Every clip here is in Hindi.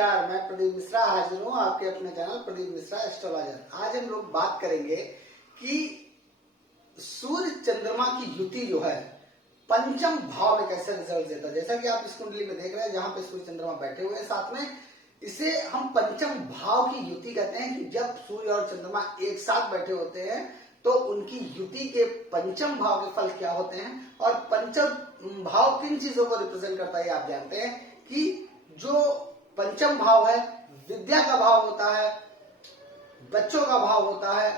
नमस्कार, मैं प्रदीप मिश्रा हाजिर हूँ आपके अपने चैनल प्रदीप मिश्रा एस्ट्रोलॉजर। आज हम लोग बात करेंगे कि सूर्य चंद्रमा की युति जो है पंचम भाव में कैसे रिजल्ट देता है। जैसा कि आप इस कुंडली में देख रहे हैं, जहां पे सूर्य चंद्रमा बैठे हुए हैं साथ में, इसे हम पंचम भाव की युति कहते हैं कि जब सूर्य और चंद्रमा एक साथ बैठे होते हैं तो उनकी युति के पंचम भाव के फल क्या होते हैं। और पंचम भाव किन चीजों को रिप्रेजेंट करता है आप जानते हैं कि जो पंचम भाव है विद्या का भाव होता है, बच्चों का भाव होता है,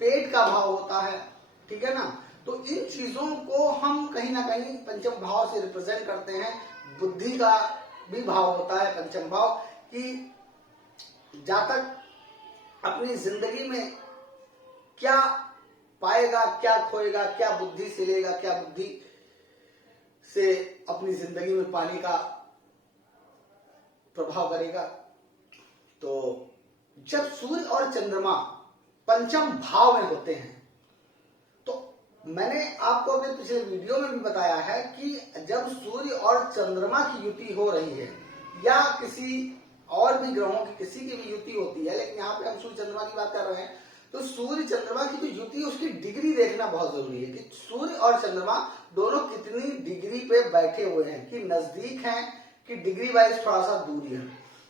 पेट का भाव होता है, ठीक है ना। तो इन चीजों को हम कहीं ना कहीं पंचम भाव से रिप्रेजेंट करते हैं। बुद्धि का भी भाव होता है पंचम भाव, कि जातक अपनी जिंदगी में क्या पाएगा, क्या खोएगा, क्या बुद्धि से लेगा, क्या बुद्धि से अपनी जिंदगी में पाने का प्रभाव करेगा। तो जब सूर्य और चंद्रमा पंचम भाव में होते हैं तो मैंने आपको अपने पिछले वीडियो में भी बताया है कि जब सूर्य और चंद्रमा की युति हो रही है या किसी और भी ग्रहों की किसी की भी युति होती है, लेकिन यहाँ पे हम सूर्य चंद्रमा की बात कर रहे हैं, तो सूर्य चंद्रमा की जो युति है उसकी डिग्री देखना बहुत जरूरी है कि सूर्य और चंद्रमा दोनों कितनी डिग्री पे बैठे हुए हैं, कि नजदीक हैं कि डिग्री वाइज थोड़ा सा दूरी है।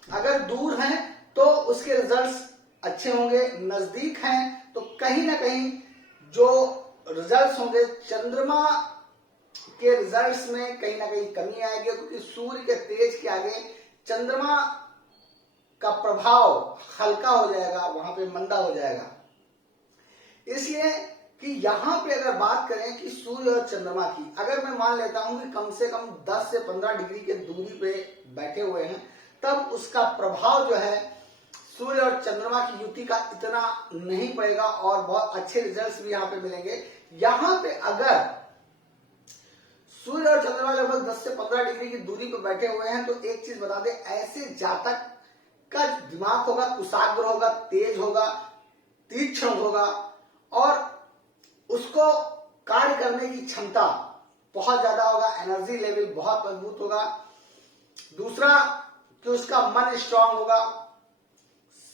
अगर दूर हैं तो उसके रिजल्ट्स अच्छे होंगे, नजदीक हैं तो कहीं ना कहीं जो रिजल्ट्स होंगे चंद्रमा के रिजल्ट्स में कहीं ना कहीं कमी आएगी, क्योंकि सूर्य के तेज के आगे चंद्रमा का प्रभाव हल्का हो जाएगा, वहां पे मंदा हो जाएगा। इसलिए कि यहां पे अगर बात करें कि सूर्य और चंद्रमा की, अगर मैं मान लेता हूं कि कम से कम 10 से 15 डिग्री के दूरी पे बैठे हुए हैं, तब उसका प्रभाव जो है सूर्य और चंद्रमा की युति का इतना नहीं पड़ेगा और बहुत अच्छे रिजल्ट्स भी यहाँ पे मिलेंगे। यहाँ पे अगर सूर्य और चंद्रमा लगभग 10 से 15 डिग्री की दूरी पे बैठे हुए हैं तो एक चीज बता दें, ऐसे जातक का दिमाग होगा कुशाग्र होगा, तेज होगा, तीक्ष्ण होगा और उसको कार्य करने की क्षमता बहुत ज्यादा होगा, एनर्जी लेवल बहुत मजबूत होगा। दूसरा कि उसका मन स्ट्रांग होगा,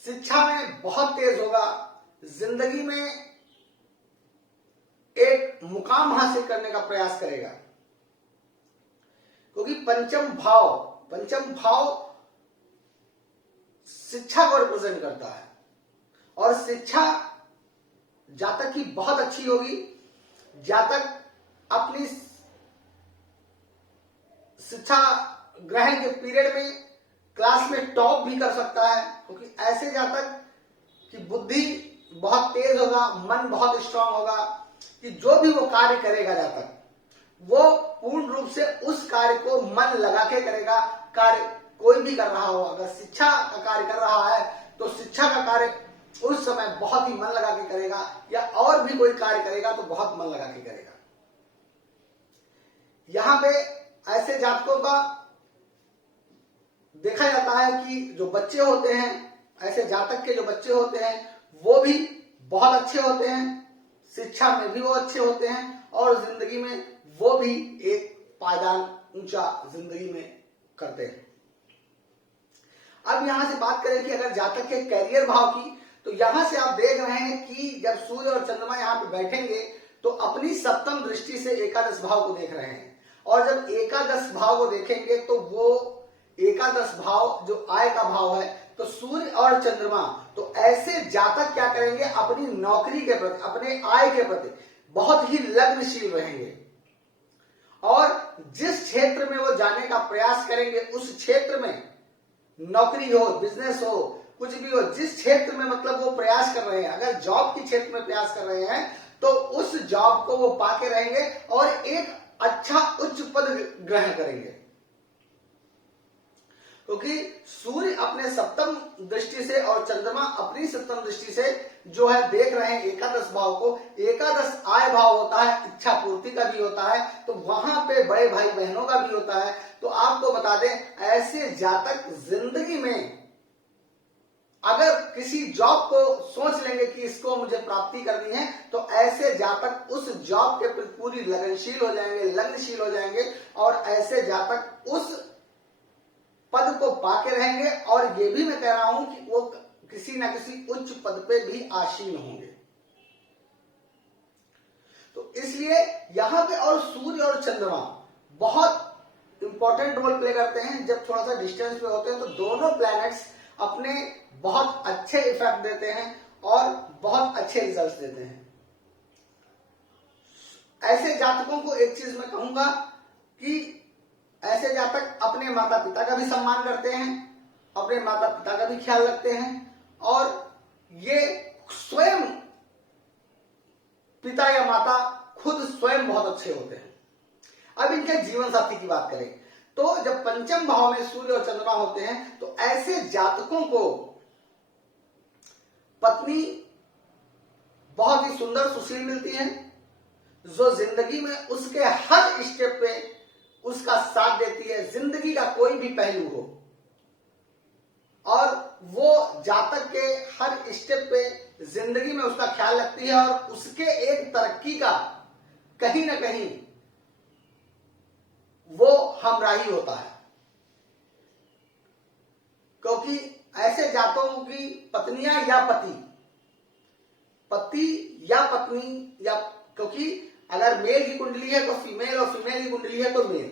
शिक्षा में बहुत तेज होगा, जिंदगी में एक मुकाम हासिल करने का प्रयास करेगा, क्योंकि पंचम भाव शिक्षा को रिप्रेजेंट करता है और शिक्षा जातक की बहुत अच्छी होगी। जातक अपनी शिक्षा ग्रहण के पीरियड में क्लास में टॉप भी कर सकता है, क्योंकि ऐसे जातक की बुद्धि बहुत तेज होगा, मन बहुत स्ट्रांग होगा, कि जो भी वो कार्य करेगा जातक वो पूर्ण रूप से उस कार्य को मन लगा के करेगा। कार्य कोई भी कर रहा हो, अगर शिक्षा का कार्य कर रहा है तो शिक्षा का कार्य उस समय बहुत ही मन लगा के करेगा, या और भी कोई कार्य करेगा तो बहुत मन लगा के करेगा। यहां पे ऐसे जातकों का देखा जाता है कि जो बच्चे होते हैं, ऐसे जातक के जो बच्चे होते हैं वो भी बहुत अच्छे होते हैं, शिक्षा में भी वो अच्छे होते हैं और जिंदगी में वो भी एक पायदान ऊंचा जिंदगी में करते हैं। अब यहां से बात करें कि अगर जातक के कैरियर भाव की, तो यहां से आप देख रहे हैं कि जब सूर्य और चंद्रमा यहां पे बैठेंगे तो अपनी सप्तम दृष्टि से एकादश भाव को देख रहे हैं, और जब एकादश भाव को देखेंगे तो वो एकादश भाव जो आय का भाव है, तो सूर्य और चंद्रमा, तो ऐसे जातक क्या करेंगे, अपनी नौकरी के प्रति, अपने आय के प्रति बहुत ही लग्नशील रहेंगे और जिस क्षेत्र में वो जाने का प्रयास करेंगे उस क्षेत्र में, नौकरी हो, बिजनेस हो, कुछ भी हो, जिस क्षेत्र में मतलब वो प्रयास कर रहे हैं, अगर जॉब के क्षेत्र में प्रयास कर रहे हैं तो उस जॉब को वो पाके रहेंगे और एक अच्छा उच्च पद ग्रहण करेंगे, क्योंकि सूर्य अपने सप्तम दृष्टि से और चंद्रमा अपनी सप्तम दृष्टि से जो है देख रहे हैं एकादश भाव को। एकादश आय भाव होता है, इच्छा पूर्ति का भी होता है, तो वहां पे बड़े भाई बहनों का भी होता है। तो आपको बता दें, ऐसे जातक जिंदगी में अगर किसी जॉब को सोच लेंगे कि इसको मुझे प्राप्ति करनी है, तो ऐसे जातक उस जॉब के प्रति पूरी लगनशील हो जाएंगे, लग्नशील हो जाएंगे और ऐसे जातक उस पद को पाके रहेंगे और ये भी मैं कह रहा हूं कि वो किसी ना किसी उच्च पद पे भी आसीन होंगे। तो इसलिए यहां पे और सूर्य और चंद्रमा बहुत इंपॉर्टेंट रोल प्ले करते हैं। जब थोड़ा सा डिस्टेंस पे होते हैं तो दोनों प्लैनेट्स अपने बहुत अच्छे इफेक्ट देते हैं और बहुत अच्छे रिजल्ट्स देते हैं। ऐसे जातकों को एक चीज मैं कहूंगा कि ऐसे जातक अपने माता पिता का भी सम्मान करते हैं, अपने माता पिता का भी ख्याल रखते हैं और ये स्वयं पिता या माता खुद स्वयं बहुत अच्छे होते हैं। अब इनके जीवन साथी की बात करें तो जब पंचम भाव में सूर्य और चंद्रमा होते हैं तो ऐसे जातकों को पत्नी बहुत ही सुंदर सुशील मिलती है, जो जिंदगी में उसके हर स्टेप पे उसका साथ देती है, जिंदगी का कोई भी पहलू हो, और वो जातक के हर स्टेप पे जिंदगी में उसका ख्याल रखती है और उसके एक तरक्की का कहीं ना कहीं वो हमराही होता है। क्योंकि ऐसे जातकों की पत्नियां या पति या पत्नी, या क्योंकि अगर मेल की कुंडली है तो फीमेल और फीमेल की कुंडली है तो मेल,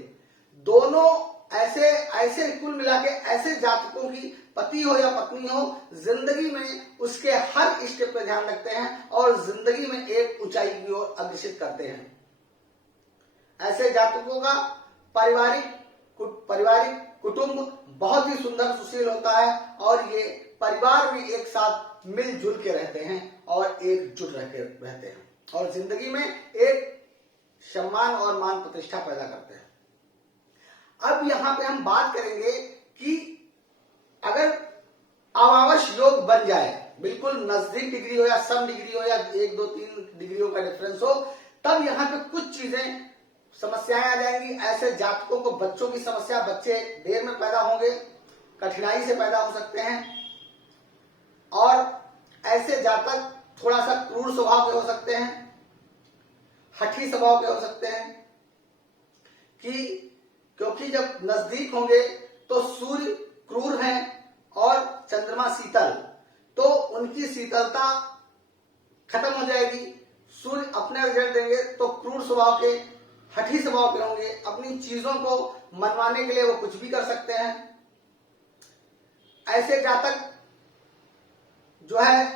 दोनों ऐसे कुल मिला के ऐसे जातकों की पति हो या पत्नी हो, जिंदगी में उसके हर स्टेप पे ध्यान रखते हैं और जिंदगी में एक ऊंचाई की ओर अग्रसित करते हैं। ऐसे जातकों का पारिवारिक कुटुंब बहुत ही सुंदर सुशील होता है और ये परिवार में एक साथ मिलजुल के रहते हैं और एकजुट रहते हैं और जिंदगी में एक सम्मान और मान प्रतिष्ठा पैदा करते हैं। अब यहां पे हम बात करेंगे कि अगर अमावस योग बन जाए, बिल्कुल नजदीक डिग्री हो या सम डिग्री हो या 1, 2, 3 डिग्रियों का डिफरेंस हो, तब यहां पे कुछ चीजें समस्याएं आ जाएंगी। ऐसे जातकों को बच्चों की समस्या, बच्चे देर में पैदा होंगे, कठिनाई से पैदा हो सकते हैं और ऐसे जातक थोड़ा सा क्रूर स्वभाव के हो सकते हैं, हठी स्वभाव के हो सकते हैं क्योंकि जब नजदीक होंगे तो सूर्य क्रूर हैं और चंद्रमा शीतल, तो उनकी शीतलता खत्म हो जाएगी। सूर्य अपने रिजल्ट देंगे तो क्रूर स्वभाव के, हठी स्वभाव के होंगे, अपनी चीजों को मनवाने के लिए वो कुछ भी कर सकते हैं। ऐसे जातक जो है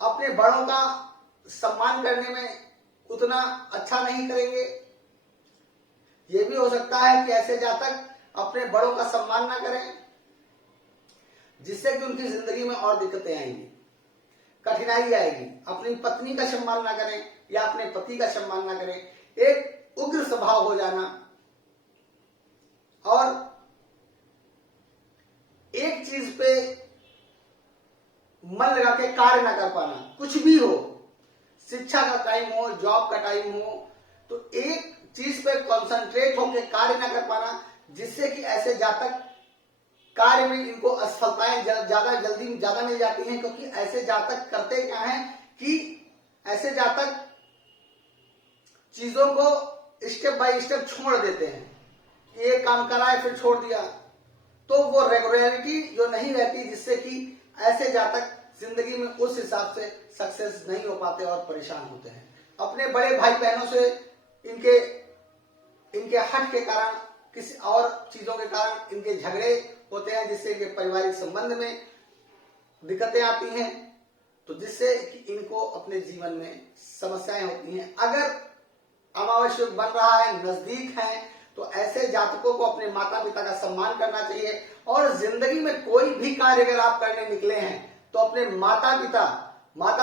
अपने बड़ों का सम्मान करने में उतना अच्छा नहीं करेंगे। ये भी हो सकता है कि ऐसे जातक अपने बड़ों का सम्मान ना करें, जिससे कि उनकी जिंदगी में और दिक्कतें आएंगी, कठिनाई आएगी। अपनी पत्नी का सम्मान ना करें या अपने पति का सम्मान ना करें, एक उग्र स्वभाव हो जाना और एक चीज पे मन लगा के कार्य ना कर पाना, कुछ भी हो, शिक्षा का टाइम हो, जॉब का टाइम हो, तो एक चीज पे कंसंट्रेट होकर कार्य ना कर पाना, जिससे कि ऐसे जातक कार्य में इनको असफलताएं ज्यादा मिल जाती हैं। क्योंकि ऐसे जातक करते क्या हैं कि ऐसे जातक चीजों को स्टेप बाय स्टेप छोड़ देते हैं कि एक काम कराए फिर छोड़ दिया, तो वो रेगुलरिटी जो नहीं रहती, जिससे कि ऐसे जातक जिंदगी में उस हिसाब से सक्सेस नहीं हो पाते और परेशान होते हैं। अपने बड़े भाई बहनों से इनके हट के कारण, किसी और चीजों के कारण इनके झगड़े होते हैं, जिससे कि पारिवारिक संबंध में दिक्कतें आती हैं, तो जिससे कि इनको अपने जीवन में समस्याएं होती हैं। अगर अमावस्या बन रहा है, नजदीक है, तो ऐसे जातकों को अपने माता पिता का सम्मान करना चाहिए और जिंदगी में कोई भी कार्य अगर आप करने निकले हैं तो अपने माता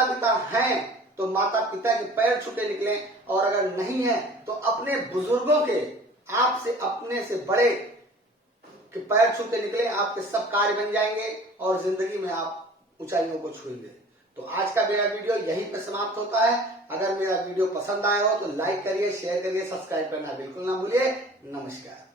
पिता हैं तो माता पिता के पैर छू के निकले, और अगर नहीं है तो अपने बुजुर्गों के, आपसे अपने से बड़े के पैर छू के निकले, आपके सब कार्य बन जाएंगे और जिंदगी में आप ऊंचाइयों को छूएंगे। तो आज का मेरा वीडियो यहीं पे समाप्त होता है। अगर मेरा वीडियो पसंद आया हो तो लाइक करिए, शेयर करिए, सब्सक्राइब करना बिल्कुल ना भूलिए। नमस्कार।